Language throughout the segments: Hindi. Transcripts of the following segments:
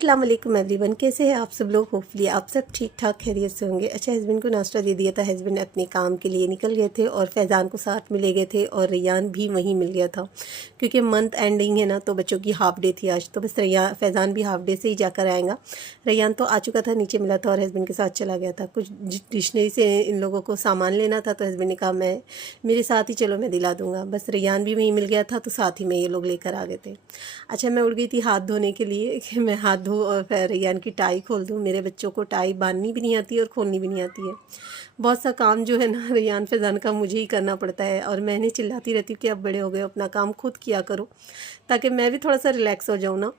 अस्सलाम वालेकुम एवरीवन, कैसे हैं आप सब लोग। होपफुली आप सब ठीक ठाक खैरियत से होंगे। अच्छा, हस्बैंड को नाश्ता दे दिया था। हस्बैंड अपने काम के लिए निकल गए थे और फैज़ान को साथ में ले गए थे और रेयान भी वहीं मिल गया था क्योंकि मंथ एंडिंग है ना, तो बच्चों की हाफ़ डे थी आज। तो बस फैज़ान भी हाफ़ डे से ही जाकर आएगा। रेयान तो आ चुका था, नीचे मिला था और हस्बैंड के साथ चला गया था। कुछ डिक्शनरी से इन लोगों को सामान लेना था, तो हस्बैंड ने कहा मैं मेरे साथ ही चलो, मैं दिला दूँगा। बस रेयान भी वहीं मिल गया था, तो साथ ही में ये लोग लेकर आ गए थे। अच्छा, मैं उड़ गई थी हाथ धोने के लिए कि मैं हाथ धो और फिर रेयान की टाई खोल दूँ। मेरे बच्चों को टाई बांधनी भी नहीं आती और खोलनी भी नहीं आती है। बहुत सा काम जो है ना रेयान फैज़ान का मुझे ही करना पड़ता है और मैं इन्हें चिल्लाती रहती हूँ कि अब बड़े हो गए, अपना काम खुद किया करो, ताकि मैं भी थोड़ा सा रिलैक्स हो जाऊँ ना।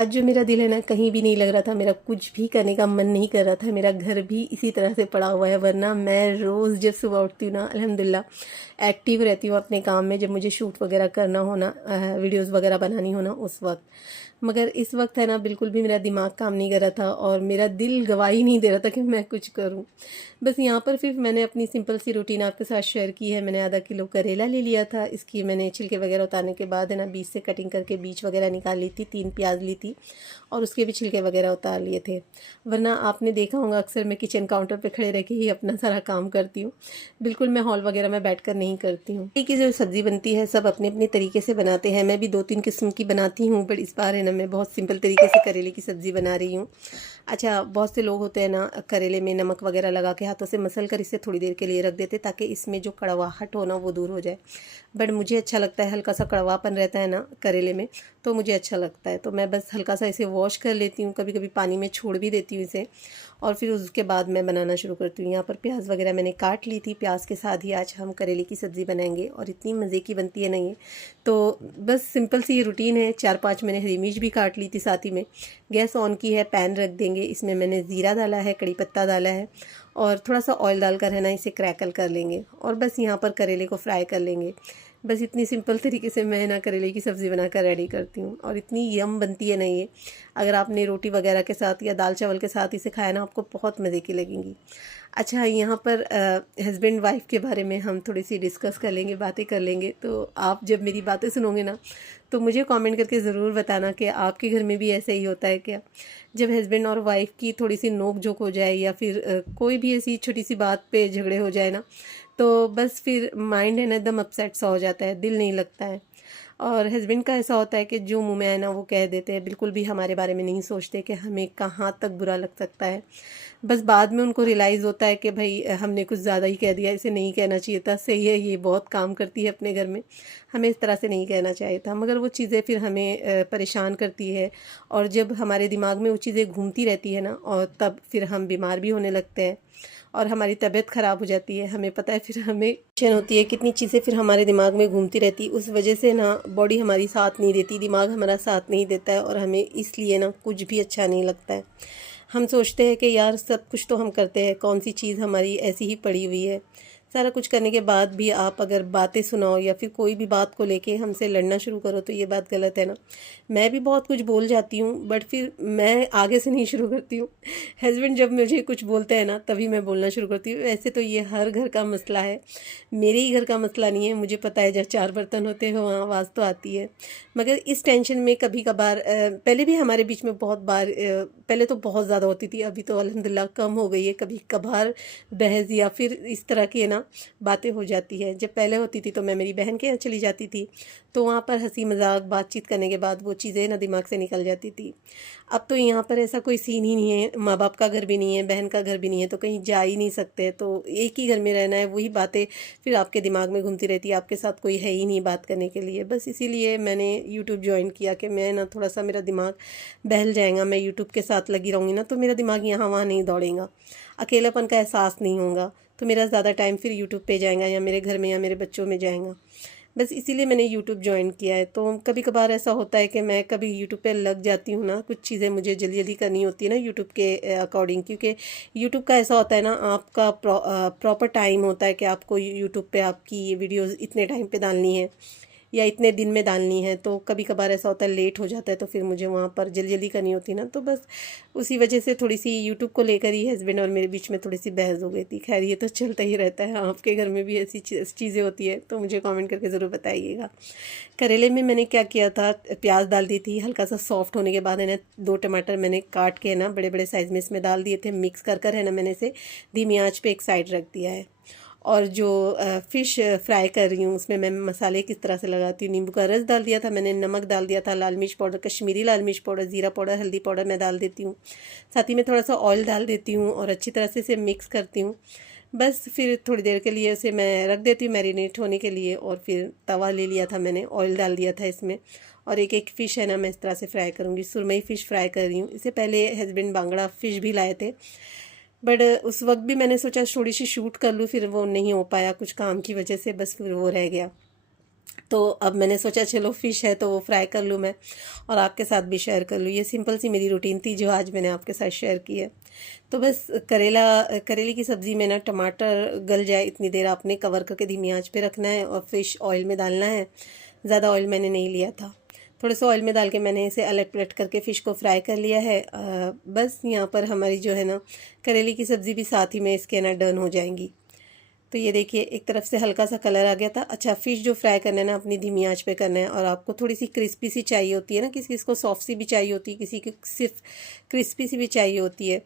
आज जो मेरा दिल है ना, कहीं भी नहीं लग रहा था, मेरा कुछ भी करने का मन नहीं कर रहा था। मेरा घर भी इसी तरह से पड़ा हुआ है, वरना मैं रोज़ जब सुबह उठती हूँ ना, अल्हम्दुलिल्लाह एक्टिव रहती हूँ अपने काम में। जब मुझे शूट वगैरह करना हो ना, वीडियोज़ वगैरह बनानी हो ना, उस वक्त। मगर इस वक्त है ना, बिल्कुल भी मेरा दिमाग काम नहीं कर रहा था और मेरा दिल गवाही नहीं दे रहा था कि मैं कुछ करूं। बस यहाँ पर फिर मैंने अपनी सिंपल सी रूटीन आपके साथ शेयर की है। मैंने आधा किलो करेला ले लिया था। इसकी मैंने छिलके वगैरह उतारने के बाद है ना, बीज से कटिंग करके बीज वगैरह निकाल ली थी। 3 प्याज ली थी और उसके भी छिलके वगैरह उतार लिए थे। वरना आपने देखा होगा अक्सर मैं किचन काउंटर पर खड़े रह के ही अपना सारा काम करती हूँ। बिल्कुल मैं हॉल वगैरह में बैठ कर नहीं करती हूँ। की जो सब्ज़ी बनती है सब अपने अपने तरीके से बनाते हैं। मैं भी 2-3 किस्म की बनाती हूँ, बट इस बार है ना, मैं बहुत सिंपल तरीके से करेले की सब्ज़ी बना रही हूँ। अच्छा, बहुत से लोग होते हैं ना, करेले में नमक वगैरह लगा के हाथों से मसल कर इसे थोड़ी देर के लिए रख देते ताकि इसमें जो कड़वाहट हो ना वो दूर हो जाए। बट मुझे अच्छा लगता है, हल्का सा कड़वापन रहता है ना करेले में, तो मुझे अच्छा लगता है। तो मैं बस हल्का सा इसे वॉश कर लेती हूँ, कभी कभी पानी में छोड़ भी देती हूँ इसे, और फिर उसके बाद मैं बनाना शुरू करती हूँ। यहाँ पर प्याज वगैरह मैंने काट ली थी। प्याज के साथ ही आज हम करेले की सब्ज़ी बनाएंगे और इतनी मज़े की बनती है ना ये। तो बस सिंपल सी ये रूटीन है। 4-5 मैंने हरी मिर्च भी काट ली थी साथ ही में। गैस ऑन की है, पैन रख देंगे। इसमें मैंने ज़ीरा डाला है, कड़ी पत्ता डाला है और थोड़ा सा ऑयल डालकर है ना, इसे क्रैकल कर लेंगे और बस यहाँ पर करेले को फ्राई कर लेंगे। बस इतनी सिंपल तरीके से मैं ना करेले की सब्ज़ी बनाकर रेडी करती हूँ और इतनी यम बनती है ना ये। अगर आपने रोटी वगैरह के साथ या दाल चावल के साथ इसे खाया ना, आपको बहुत मज़े की लगेंगी। अच्छा, यहाँ पर हस्बैंड वाइफ के बारे में हम थोड़ी सी डिस्कस कर लेंगे, बातें कर लेंगे। तो आप जब मेरी बातें सुनोगे ना, तो मुझे कमेंट करके ज़रूर बताना कि आपके घर में भी ऐसे ही होता है क्या। जब हस्बैंड और वाइफ की थोड़ी सी नोक झोंक हो जाए या फिर कोई भी ऐसी छोटी सी बात पे झगड़े हो जाए ना, तो बस फिर माइंड है ना एकदम अपसेट सा हो जाता है, दिल नहीं लगता है। और हस्बैंड का ऐसा होता है कि जो मुंह में आए ना वो कह देते हैं, बिल्कुल भी हमारे बारे में नहीं सोचते कि हमें कहाँ तक बुरा लग सकता है। बस बाद में उनको रियलाइज़ होता है कि भाई हमने कुछ ज़्यादा ही कह दिया, इसे नहीं कहना चाहिए था। सही है, ये बहुत काम करती है अपने घर में, हमें इस तरह से नहीं कहना चाहिए था। मगर वो चीज़ें फिर हमें परेशान करती है और जब हमारे दिमाग में वो चीज़ें घूमती रहती है ना, और तब फिर हम बीमार भी होने लगते हैं और हमारी तबीयत ख़राब हो जाती है। हमें पता है, फिर हमें टेंशन होती है, कितनी चीज़ें फिर हमारे दिमाग में घूमती रहती। उस वजह से ना बॉडी हमारी साथ नहीं देती, दिमाग हमारा साथ नहीं देता है और हमें इसलिए ना कुछ भी अच्छा नहीं लगता है। हम सोचते हैं कि यार सब कुछ तो हम करते हैं, कौन सी चीज़ हमारी ऐसी ही पड़ी हुई है। सारा कुछ करने के बाद भी आप अगर बातें सुनाओ या फिर कोई भी बात को लेके हमसे लड़ना शुरू करो, तो ये बात गलत है ना। मैं भी बहुत कुछ बोल जाती हूँ, बट फिर मैं आगे से नहीं शुरू करती हूँ। हस्बैंड जब मुझे कुछ बोलते हैं ना, तभी मैं बोलना शुरू करती हूँ। वैसे तो ये हर घर का मसला है, मेरे ही घर का मसला नहीं है। मुझे पता है, जब 4 बर्तन होते हैं वहाँ आवाज़ तो आती है। मगर इस टेंशन में कभी कभार पहले भी हमारे बीच में बहुत बार पहले तो बहुत ज़्यादा होती थी, अभी तो अल्हम्दुलिल्लाह कम हो गई है। कभी कभार बहस या फिर इस तरह की है ना बातें हो जाती है। जब पहले होती थी तो मैं मेरी बहन के यहाँ चली जाती थी, तो वहाँ पर हंसी मजाक बातचीत करने के बाद वो चीज़ें ना दिमाग से निकल जाती थी। अब तो यहाँ पर ऐसा कोई सीन ही नहीं है, माँ बाप का घर भी नहीं है, बहन का घर भी नहीं है, तो कहीं जा ही नहीं सकते। तो एक ही घर में रहना है, वही बातें फिर आपके दिमाग में घूमती रहती है, आपके साथ कोई है ही नहीं बात करने के लिए। बस इसीलिए मैंने यूट्यूब ज्वाइन किया कि मैं ना थोड़ा सा मेरा दिमाग बहल जाएगा। मैं यूट्यूब के साथ लगी रहूँगी ना, तो मेरा दिमाग यहाँ वहाँ नहीं दौड़ेगा, अकेलापन का एहसास नहीं होगा, तो मेरा ज़्यादा टाइम फिर यूट्यूब पे जाएगा या मेरे घर में या मेरे बच्चों में जाएगा। बस इसीलिए मैंने यूट्यूब ज्वाइन किया है। तो कभी कभार ऐसा होता है कि मैं कभी यूट्यूब पे लग जाती हूँ ना, कुछ चीज़ें मुझे जल्दी जल्दी करनी होती है ना यूट्यूब के अकॉर्डिंग, क्योंकि यूट्यूब का ऐसा होता है ना, आपका प्रॉपर टाइम होता है कि आपको यूट्यूब पे आपकी ये वीडियोज़ इतने टाइम पे डालनी है, या इतने दिन में डालनी है, तो कभी कभार ऐसा होता है लेट हो जाता है, तो फिर मुझे वहाँ पर जल्दी जल्दी करनी होती ना, तो बस उसी वजह से थोड़ी सी यूट्यूब को लेकर ही हस्बैंड और मेरे बीच में थोड़ी सी बहस हो गई थी। खैर ये तो चलता ही रहता है, आपके घर में भी ऐसी चीज़ें होती है तो मुझे कमेंट करके ज़रूर बताइएगा। करेले में मैंने क्या किया था, प्याज डाल दी थी, हल्का सा सॉफ्ट होने के बाद है ना 2 टमाटर मैंने काट के है ना बड़े बड़े साइज़ में इसमें डाल दिए थे, मिक्स कर कर है ना मैंने इसे धीमी आंच पे एक साइड रख दिया है। और जो फ़िश फ्राई कर रही हूँ उसमें मैं मसाले किस तरह से लगाती हूँ, नींबू का रस डाल दिया था मैंने, नमक डाल दिया था, लाल मिर्च पाउडर, कश्मीरी लाल मिर्च पाउडर, ज़ीरा पाउडर, हल्दी पाउडर मैं डाल देती हूँ। साथ ही में थोड़ा सा ऑयल डाल देती हूँ और अच्छी तरह से इसे मिक्स करती हूँ। बस फिर थोड़ी देर के लिए उसे मैं रख देती हूँ मैरिनेट होने के लिए। और फिर तवा ले लिया था मैंने, ऑयल डाल दिया था इसमें, और एक एक फ़िश है ना मैं इस तरह से फ्राई करूँगी। सुरमई फ़िश फ्राई कर रही हूँ। इससे पहले हस्बैंड बांगड़ा फ़िश भी लाए थे, बट उस वक्त भी मैंने सोचा थोड़ी सी शूट कर लूँ, फिर वो नहीं हो पाया कुछ काम की वजह से, बस फिर वो रह गया। तो अब मैंने सोचा चलो फ़िश है तो वो फ्राई कर लूँ मैं, और आपके साथ भी शेयर कर लूँ। ये सिंपल सी मेरी रूटीन थी जो आज मैंने आपके साथ शेयर की है। तो बस करेले की सब्ज़ी में ना टमाटर गल जाए इतनी देर आपने कवर करके धीमी आंच पे रखना है, और फ़िश ऑयल में डालना है। ज़्यादा ऑयल मैंने नहीं लिया था, थोड़े से ऑयल में डाल के मैंने इसे अलट पलट करके फ़िश को फ्राई कर लिया है। बस यहाँ पर हमारी जो है ना करेले की सब्ज़ी भी साथ ही में इसके ना डन हो जाएंगी। तो ये देखिए एक तरफ से हल्का सा कलर आ गया था। अच्छा, फ़िश जो फ्राई करना है ना अपनी धीमी आंच पे करना है, और आपको थोड़ी सी क्रिस्पी सी चाहिए होती है ना, किसी किसी को सॉफ्ट सी भी चाहिए होती है, किसी की सिर्फ क्रिस्पी सी भी चाहिए होती है।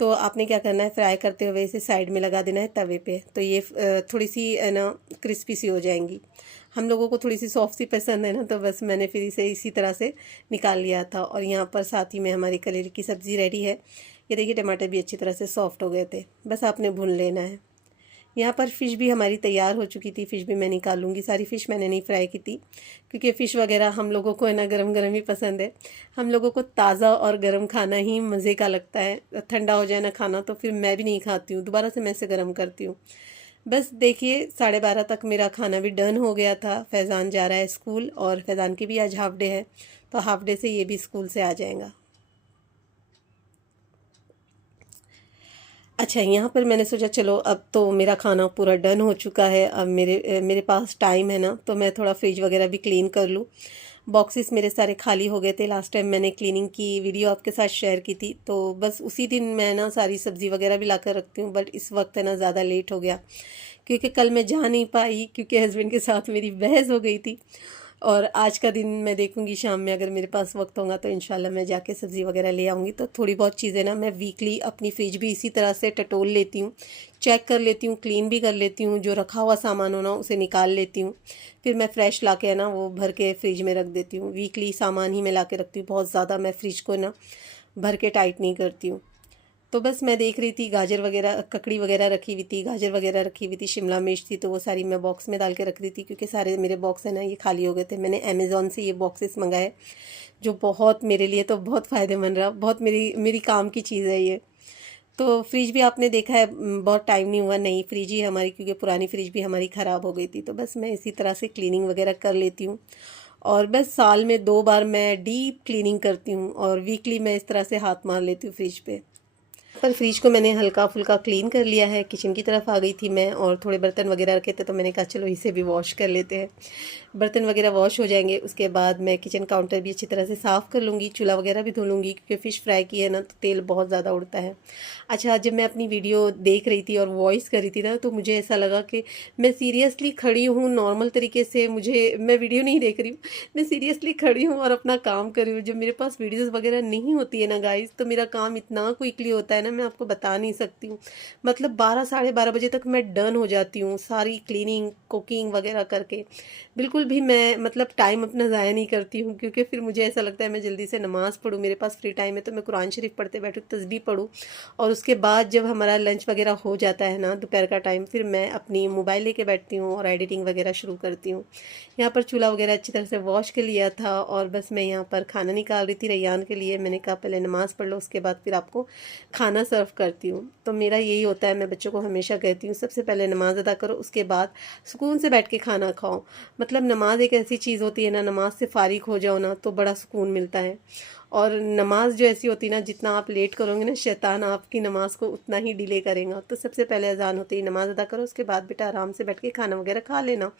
तो आपने क्या करना है, फ्राई करते हुए इसे साइड में लगा देना है तवे पे, तो ये थोड़ी सी है ना क्रिस्पी सी हो जाएंगी। हम लोगों को थोड़ी सी सॉफ्ट सी पसंद है ना, तो बस मैंने फिर इसे इसी तरह से निकाल लिया था। और यहाँ पर साथ ही में हमारी करेले की सब्ज़ी रेडी है। ये देखिए टमाटर भी अच्छी तरह से सॉफ्ट हो गए थे, बस आपने भून लेना है। यहाँ पर फ़िश भी हमारी तैयार हो चुकी थी, फ़िश भी मैं निकालूंगी। सारी फ़िश मैंने नहीं फ्राई की थी, क्योंकि फ़िश वगैरह हम लोगों को है ना गरम गरम ही पसंद है। हम लोगों को ताज़ा और गरम खाना ही मज़े का लगता है। ठंडा हो जाए ना खाना तो फिर मैं भी नहीं खाती हूँ, दोबारा से मैं इसे गर्म करती हूँ। बस देखिए 12:30 तक मेरा खाना भी डन हो गया था। फैज़ान जा रहा है स्कूल, और फैज़ान की भी आज हाफ डे है, तो हाफ डे से ये भी स्कूल से आ जाएगा। अच्छा, यहाँ पर मैंने सोचा चलो अब तो मेरा खाना पूरा डन हो चुका है, अब मेरे पास टाइम है ना, तो मैं थोड़ा फ्रिज वगैरह भी क्लीन कर लूँ। बॉक्सेस मेरे सारे खाली हो गए थे, लास्ट टाइम मैंने क्लीनिंग की वीडियो आपके साथ शेयर की थी, तो बस उसी दिन मैं ना सारी सब्ज़ी वगैरह भी ला कर रखती हूँ। बट इस वक्त है ना ज़्यादा लेट हो गया, क्योंकि कल मैं जा नहीं पाई, क्योंकि हस्बैंड के साथ मेरी बहस हो गई थी। और आज का दिन मैं देखूंगी शाम में, अगर मेरे पास वक्त होगा तो इंशाल्लाह मैं जाके सब्ज़ी वगैरह ले आऊँगी। तो थोड़ी बहुत चीज़ें ना मैं वीकली अपनी फ्रिज भी इसी तरह से टटोल लेती हूँ, चेक कर लेती हूँ, क्लीन भी कर लेती हूँ। जो रखा हुआ सामान हो ना उसे निकाल लेती हूँ, फिर मैं फ़्रेश ला के ना वो भर के फ्रिज में रख देती हूँ। वीकली सामान ही मैं ला के रखती हूँ, बहुत ज़्यादा मैं फ्रिज को ना भर के टाइट नहीं करती हूँ। तो बस मैं देख रही थी गाजर वगैरह, ककड़ी वगैरह रखी हुई थी, गाजर वगैरह रखी हुई थी, शिमला मिर्च थी, तो वो सारी मैं बॉक्स में डाल के रख रही थी, क्योंकि सारे मेरे बॉक्स है ना ये खाली हो गए थे। मैंने अमेज़ॉन से ये बॉक्सेस मंगाए, जो बहुत मेरे लिए तो बहुत फ़ायदेमंद रहा, बहुत मेरी मेरी काम की चीज़ है ये। तो फ्रिज भी आपने देखा है, बहुत टाइम नहीं हुआ, नई फ्रिज ही है हमारी, क्योंकि पुरानी फ्रिज भी हमारी ख़राब हो गई थी। तो बस मैं इसी तरह से क्लीनिंग वगैरह कर लेती हूँ, और बस साल में 2 बार मैं डीप क्लीनिंग करती हूँ, और वीकली मैं इस तरह से हाथ मार लेती हूँ फ्रिज पे। पर फ्रिज को मैंने हल्का फुल्का क्लीन कर लिया है। किचन की तरफ आ गई थी मैं, और थोड़े बर्तन वगैरह रखे थे, तो मैंने कहा चलो इसे भी वॉश कर लेते हैं। बर्तन वगैरह वॉश हो जाएंगे, उसके बाद मैं किचन काउंटर भी अच्छी तरह से साफ़ कर लूँगी, चूल्हा वगैरह भी धो लूँगी, क्योंकि फ़िश फ्राई की है ना तो तेल बहुत ज़्यादा उड़ता है। अच्छा, जब मैं अपनी वीडियो देख रही थी और वॉइस कर रही थी ना, तो मुझे ऐसा लगा कि मैं सीरियसली खड़ी हूँ नॉर्मल तरीके से, मैं वीडियो नहीं देख रही हूँ, मैं सीरियसली खड़ी हूँ और अपना काम कर रही हूँ। जब मेरे पास वीडियोज़ वगैरह नहीं होती है ना गाइस, तो मेरा काम इतना क्विकली होता है ना, मैं आपको बता नहीं सकती हूँ। मतलब 12 साढ़े 12 बजे तक मैं डन हो जाती हूँ सारी क्लीनिंग कुकिंग वगैरह करके। बिल्कुल भी मैं मतलब टाइम अपना ज़ाया नहीं करती हूँ, क्योंकि फिर मुझे ऐसा लगता है मैं जल्दी से नमाज़ पढ़ूँ, मेरे पास फ्री टाइम है तो मैं कुरान शरीफ पढ़ते बैठूँ, तस्बीह पढ़ूँ, और उसके बाद जब हमारा लंच वगैरह हो जाता है ना दोपहर का टाइम, फिर मैं अपनी मोबाइल लेके बैठती हूँ और एडिटिंग वगैरह शुरू करती हूँ। यहाँ पर चूल्हा वगैरह अच्छी तरह से वॉश कर लिया था, और बस मैं यहाँ पर खाना निकाल रही थी रैयान के लिए। मैंने कहा पहले नमाज़ पढ़ लो, उसके बाद फिर आपको खाना सर्व करती हूँ। तो मेरा यही होता है, मैं बच्चों को हमेशा कहती हूँ सबसे पहले नमाज़ अदा करो, उसके बाद सुकून से बैठ के खाना खाओ। मतलब नमाज एक ऐसी चीज़ होती है ना, नमाज से फारिग हो जाओ ना तो बड़ा सुकून मिलता है। और नमाज जो ऐसी होती है ना, जितना आप लेट करोगे ना, शैतान आपकी नमाज को उतना ही डिले करेगा। तो सबसे पहले अजान होती है, नमाज अदा करो, उसके बाद बेटा आराम से बैठ के खाना वगैरह खा लेना।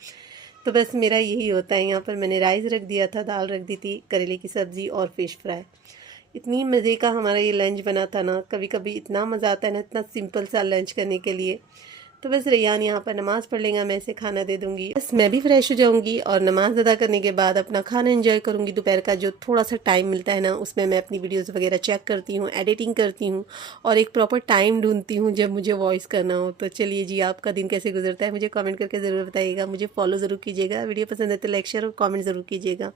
तो बस मेरा यही होता है। यहाँ पर मैंने राइस रख दिया था, दाल रख दी थी, करेले की सब्ज़ी और फ़िश फ्राई। इतनी मज़े का हमारा ये लंच बना था ना, कभी कभी इतना मज़ा आता है ना इतना सिंपल सा लंच करने के लिए। तो बस रेयान यहाँ पर नमाज़ पढ़ लेगा, मैं इसे खाना दे दूँगी, बस मैं भी फ्रेश हो जाऊँगी और नमाज़ अदा करने के बाद अपना खाना एंजॉय करूँगी। दोपहर का जो थोड़ा सा टाइम मिलता है ना, उसमें मैं अपनी वीडियोज़ वगैरह चेक करती हूँ, एडिटिंग करती हूँ और एक प्रॉपर टाइम ढूंढती हूँ जब मुझे वॉइस करना हो। तो चलिए जी, आपका दिन कैसे गुजरता है मुझे कमेंट करके ज़रूर बताइएगा। मुझे फॉलो ज़रूर कीजिएगा, वीडियो पसंद है तो लाइक शेयर और कमेंट ज़रूर कीजिएगा।